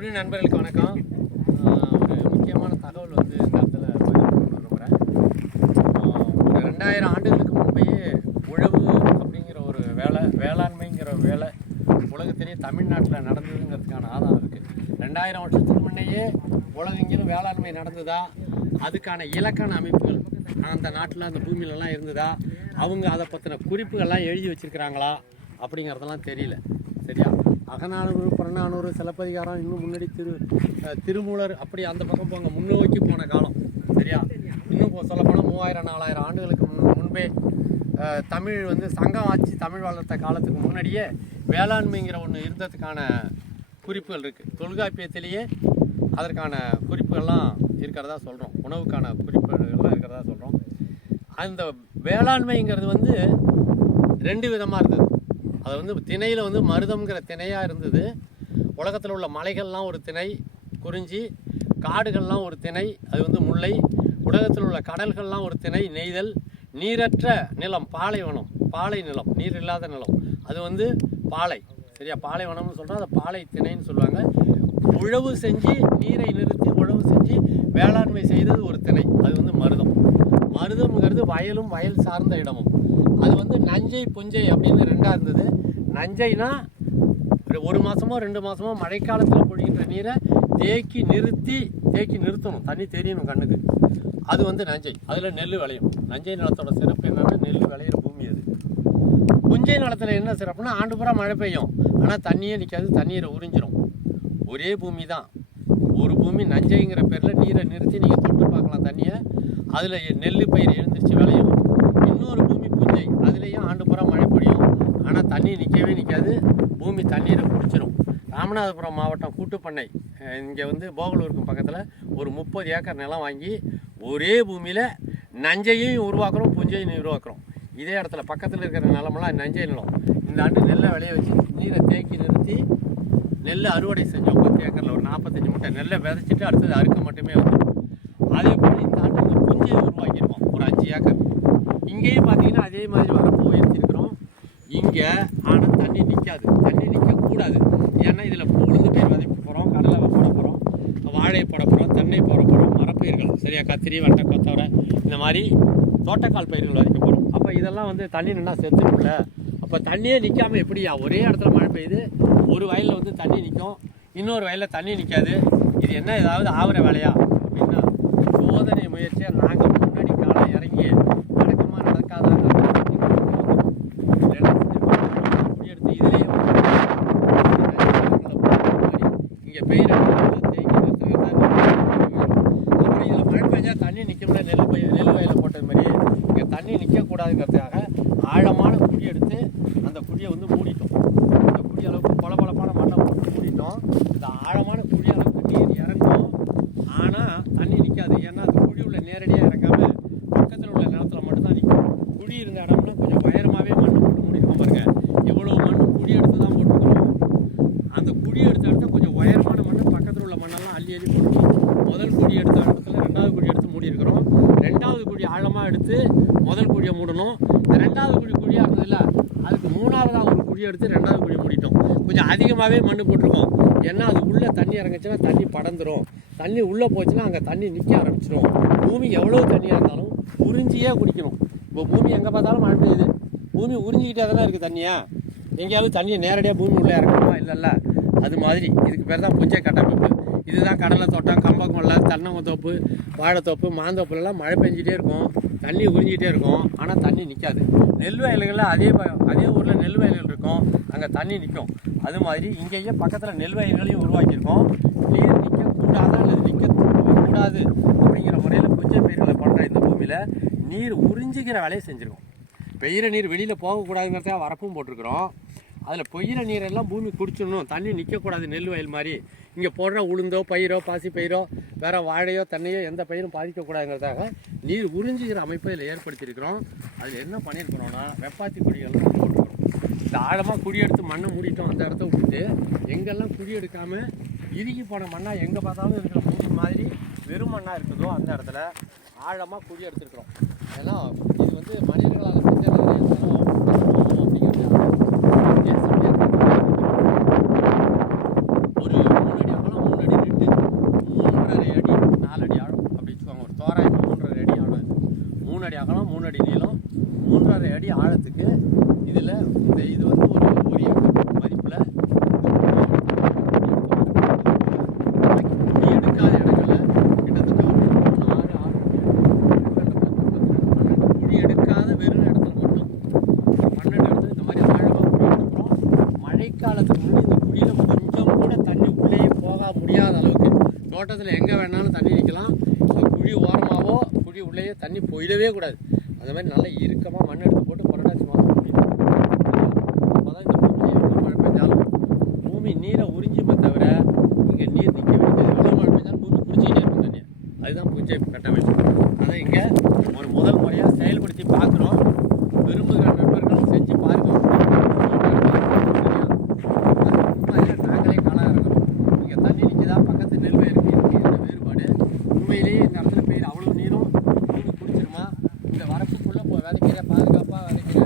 தொழில் நண்பர்களுக்கு வணக்கம். ஒரு முக்கியமான தகவல் வந்து இந்த இடத்துல பகிர்ந்து விரும்புகிறேன். ஒரு 2000 ஆண்டுகளுக்கு முன்பேயே உழவு அப்படிங்கிற ஒரு வேளாண்மைங்கிற வேலை உலகத்திலேயே தமிழ்நாட்டில் நடந்ததுங்கிறதுக்கான ஆதாரம் இருக்குது. 2000 வருஷத்துக்கு முன்னையே உலகெங்கிலும் வேளாண்மை நடந்ததா, அதுக்கான இலக்கண அமைப்புகள் அந்த நாட்டில் அந்த பூமியிலலாம் இருந்ததா, அவங்க அதை பற்றின குறிப்புகள்லாம் எழுதி வச்சுருக்கிறாங்களா அப்படிங்கிறதெல்லாம் தெரியல. சரியா? அகநானூறு, புறநானூறு, சிலப்பதிகாரம், இன்னும் முன்னாடி திருமூலர், அப்படி அந்த பக்கம் போங்க, முன்னோக்கி போன காலம். சரியா? இன்னும் சொல்லப்போனால் 3000-4000 ஆண்டுகளுக்கு முன்பே தமிழ் வந்து சங்கம் ஆட்சி தமிழ் வளர்த்த காலத்துக்கு முன்னாடியே வேளாண்மைங்கிற ஒன்று இருந்ததுக்கான குறிப்புகள் இருக்குது. தொல்காப்பியத்திலேயே அதற்கான குறிப்புகள்லாம் இருக்கிறதா சொல்கிறோம். உணவுக்கான குறிப்புகள்லாம் இருக்கிறதா சொல்கிறோம். அந்த வேளாண்மைங்கிறது வந்து 2 விதமாக இருந்தது. அது வந்து திணையில் வந்து மருதம்ங்கிற திணையாக இருந்தது. உலகத்தில் உள்ள மலைகள்லாம் ஒரு திணை குறிஞ்சி, காடுகள்லாம் ஒரு திணை அது வந்து முல்லை, உலகத்தில் உள்ள கடல்கள்லாம் ஒரு திணை நெய்தல், நீரற்ற நிலம் பாலைவனம், பாலை நிலம், நீர் இல்லாத நிலம் அது வந்து பாலை. சரியா? பாலைவனம்னு சொல்கிறோம், அதை பாலை திணைன்னு சொல்லுவாங்க. உழவு செஞ்சு நீரை நிறுத்தி உழவு செஞ்சு வேளாண்மை செய்தது ஒரு திணை, அது வந்து மருதம். மருதம்ங்கிறது வயலும் வயல் சார்ந்த இடமும். அது வந்து நஞ்சை புஞ்சை அப்படின்னு 2ஆக இருந்தது. நஞ்சைனா 1 மாதமோ 2 மாதமோ மழைக்காலத்தில் பொழிகின்ற நீரை தேக்கி நிறுத்தணும், தண்ணி தெரியணும் கண்ணுக்கு. அது வந்து நஞ்சை. அதில் நெல் விளையும். நஞ்சை நிலத்தோட சிறப்பு என்னன்னா நெல் விளையிற பூமி அது. புஞ்சை நிலத்தில் என்ன சிறப்புனா ஆண்டு பூரா மழை பெய்யும், ஆனால் தண்ணியே நிற்காது, தண்ணீரை உறிஞ்சிடும். ஒரே பூமி தான். ஒரு பூமி நஞ்சைங்கிற பேரில் நீரை நிறுத்தி நீங்கள் தொட்டு பார்க்கலாம் தண்ணியை, அதில் நெல் பயிர் எழுந்திரிச்சு விளையும். இன்னொரு பூமி புஞ்சை, அதுலேயும் ஆண்டு பூரா மழை பொழியும், ஆனால் தண்ணி நிற்கவே நிற்காது, பூமி தண்ணீரை குடிச்சிடும். ராமநாதபுரம் மாவட்டம் கூட்டுப்பண்ணை, இங்கே வந்து போகலூருக்கு பக்கத்தில் ஒரு 30 ஏக்கர் நிலம் வாங்கி ஒரே பூமியில் நஞ்சையும் உருவாக்குறோம், புஞ்சையும் உருவாக்குறோம். இதே இடத்துல பக்கத்தில் இருக்கிற நிலமெல்லாம் நஞ்சை நிலம். இந்த ஆண்டு நெல்லை விளைய வச்சு நீரை தேக்கி நிறுத்தி நெல் அறுவடை செஞ்சோம். 10 ஏக்கரில் ஒரு 45 மூட்டை நெல்லை விதைச்சிட்டு அடுத்தது அறுக்க மட்டுமே வந்து. அதே போல் இந்த ஆண்டு இந்த புஞ்சையை உருவாக்கியிருக்கோம் ஒரு 5 ஏக்கர். இங்கேயும் பார்த்தீங்கன்னா அதே மாதிரி வரப்பு உயர்த்திருக்கிறோம் இங்கே. ஆனால் தண்ணி நிற்காது, தண்ணி நிற்கக்கூடாது. ஏன்னா இதில் உளுந்து பயிர் விதைக்க போகிறோம், கடலை போட போகிறோம், வாழை போட போகிறோம், தென்னை போட போகிறோம், மரப்பயிர்கள், சரியா, கத்திரி, வெண்டை, கொத்தவரை, இந்த மாதிரி தோட்டக்கால் பயிர்கள் விதைக்க போகிறோம். அப்போ இதெல்லாம் வந்து தண்ணி நின்னா செத்துருக்குல்ல. அப்போ தண்ணியே நிற்காமல் எப்படியா? ஒரே இடத்துல மழை பெய்யுது, ஒரு வயலில் வந்து தண்ணி நிற்கும், இன்னொரு வயலில் தண்ணி நிற்காது. இது என்ன ஏதாவது ஆகிற வேலையா அப்படின்னா சோதனை முயற்சியாக நாங்கள் முன்னாடி காலம் இறங்கி நடக்குமா நடக்காதான்னு குடியெடுத்து இதிலேயே இங்கே பெய்கிற தேங்கி நிறுத்துகிறது. அப்புறம் இதில் மழை பெஞ்சால் தண்ணி நிற்கும்னா நெல் வயலில் போட்டது மாதிரி இங்கே தண்ணி நிற்கக்கூடாதுங்கிறதுக்காக ஆழமான குழி எடுத்து அந்த குழியை வந்து மூடிட்டோம். அந்த குழி அளவுக்கு பளபளப்பான மண்ணை மூடிட்டோம். இந்த ஆழமான குழி அளவுக்கு நீர் இறங்கும், ஆனால் தண்ணி நிற்காது. ஏன்னா அந்த குழி உள்ள நேரடியாக இறங்காமல் பக்கத்தில் உள்ள நிலத்தில் மட்டும்தான் நிற்கும். குழி இருந்த இடம்னா கொஞ்சம் உயரமாகவே மண் போட்டு மூடிருக்கோம் பாருங்க. எவ்வளோ மண் குழி எடுத்து தான் போட்டுக்கிறோம். அந்த குழி எடுத்த இடத்துல கொஞ்சம் உயரமான மண், பக்கத்தில் உள்ள மண்ணெல்லாம் அள்ளி போட்டுருக்கோம். முதல் குழி எடுத்த இடத்துல 2வது குழி எடுத்து மூடி இருக்கிறோம். 2வது குழி ஆழமாக எடுத்து முதல் குழியை மூடணும். இந்த 2வது குழியாக இருந்ததில்ல, அதுக்கு 3வதாக ஒரு குழி எடுத்து 2வது குழி மூடிட்டோம். கொஞ்சம் அதிகமாகவே மண் போட்டிருக்கோம். ஏன்னா அது உள்ளே தண்ணி இறங்குச்சுன்னா தண்ணி படந்துடும். தண்ணி உள்ளே போச்சுன்னா அங்கே தண்ணி நிற்க ஆரம்பிச்சிடும். பூமி எவ்வளோ தண்ணியாக இருந்தாலும் உறிஞ்சியே குடிக்கணும். இப்போ பூமி எங்கே பார்த்தாலும் மழை பெய்யுது, பூமி உறிஞ்சிக்கிட்டே தானே இருக்குது தண்ணியா. எங்கேயாவது தண்ணியை நேரடியாக பூமி உள்ளே இறக்கணுமா? இல்லைல்ல. அது மாதிரி இதுக்கு பேர் தான் புஞ்சை கட்டமைப்பு. இதுதான் கடலை தோட்டம், கம்பங்கொல்லை, தென்னந்தோப்பு, வாழைத்தோப்பு, மாந்தோப்புலலாம் மழை பெஞ்சிட்டே இருக்கும், தண்ணி உறிஞ்சிக்கிட்டே இருக்கும், ஆனால் தண்ணி நிற்காது. நெல் வயல்களில் அதே ஊரில் நெல் வயல்கள் இருக்கும், அங்கே தண்ணி நிற்கும். அது மாதிரி இங்கேயே பக்கத்தில் நெல் வயல்களையும் உருவாக்கியிருக்கோம். நீர் நிற்கக்கூடாது அல்லது நிற்கக்கூடாது அப்படிங்கிற முறையில் புஞ்சை பயிர்களை பண்ணுற இந்த பூமியில் நீர் உறிஞ்சிக்கிற வேலையை செஞ்சுருக்கோம். பெய்கிற நீர் வெளியில் போகக்கூடாதுங்கிறதுக்காக வரப்பும் போட்டிருக்கிறோம். அதில் பொய்கிற நீரெல்லாம் பூமி குடிச்சிடணும், தண்ணி நிற்கக்கூடாது. நெல் வயல் மாதிரி இங்கே போடுற உளுந்தோ பயிரோ பாசி பயிரோ வேறு வாழையோ தென்னையோ எந்த பயிரும் பாதிக்கக்கூடாதுங்கிறதுக்காக நீர் உறிஞ்சிக்கிற அமைப்பை இதில் ஏற்படுத்தியிருக்கிறோம். அதில் என்ன பண்ணியிருக்கிறோன்னா வெப்பாத்தி குழிகள் போட்டுக்கிறோம். இந்த ஆழமாக குழி எடுத்து மண்ணை மூடிட்டோம். அந்த இடத்த விட்டுட்டு எங்கெல்லாம் குழி எடுக்காமல் இறுகி போன மண்ணாக எங்கே பார்த்தாலும் இருக்கிற பூமி மாதிரி வெறும் மண்ணாக இருக்குதோ அந்த இடத்துல ஆழமாக குழி எடுத்துருக்குறோம். ஏன்னா இது வந்து மனிதர்களால் செஞ்ச ஒரு 3 அடி அகலம் அடி அகலம் 3 அடி நீளம் 3.5 அடி ஆழத்துக்கு இதில் இது வந்து ஒரு ஏக்கர் மதிப்பில் குழி எடுக்காத இடங்களில் கிட்டத்தட்ட ஒரு 12 குழி எடுக்காத வெறும் இடத்துல மட்டும் 12 இடத்துல இந்த மாதிரி ஆழமாக குழி எடுக்கிறோம். மழைக்காலத்துக்கு முன்னாடி இந்த குழியில் கொஞ்சம் கூட தண்ணி உள்ளே போக முடியாத அளவுக்கு தோட்டத்தில் எங்கே வேணாலும் தண்ணி நிற்கலாம். இந்த குழி ஓரமாகவோ குழி உள்ளேயே தண்ணி போயிடவே கூடாது. அந்த மாதிரி நல்லா இறுக்கமாக மண் எடுத்து போட்டு புரட்டாசி மாதம் குடிக்கணும். அப்போ தான் இந்த பூமியில் எவ்வளோ மழை பெஞ்சாலும் பூமி நீரை உறிஞ்சிப்பே தவிர இங்கே நீர் நிற்க வேண்டியது. எவ்வளோ மழை பெஞ்சாலும் பூமி குடிச்சிக்கிட்டே இருக்கும் தண்ணி. அதுதான் பூஞ்சை கட்டமைப்பு. அதை இங்கே ஒரு முதல் முறையாக செயல்படுத்தி பார்க்குறோம். விரும்புகிற நண்பர்களும் செஞ்சு பாருங்க. நாங்களே களை இறங்கணும். இங்கே தண்ணி நிற்கிதா, பக்கத்து நெல் வயலுக்கு என்ன வேறுபாடு, உண்மையிலேயே இந்த இடத்துல பெய்யுற அவ்வளோ நீரும் பூமி குடிச்சிருமா, இந்த வரப்புக்குள்ளே விதைக்கிற பாதுகாப்பாக விதைக்கிற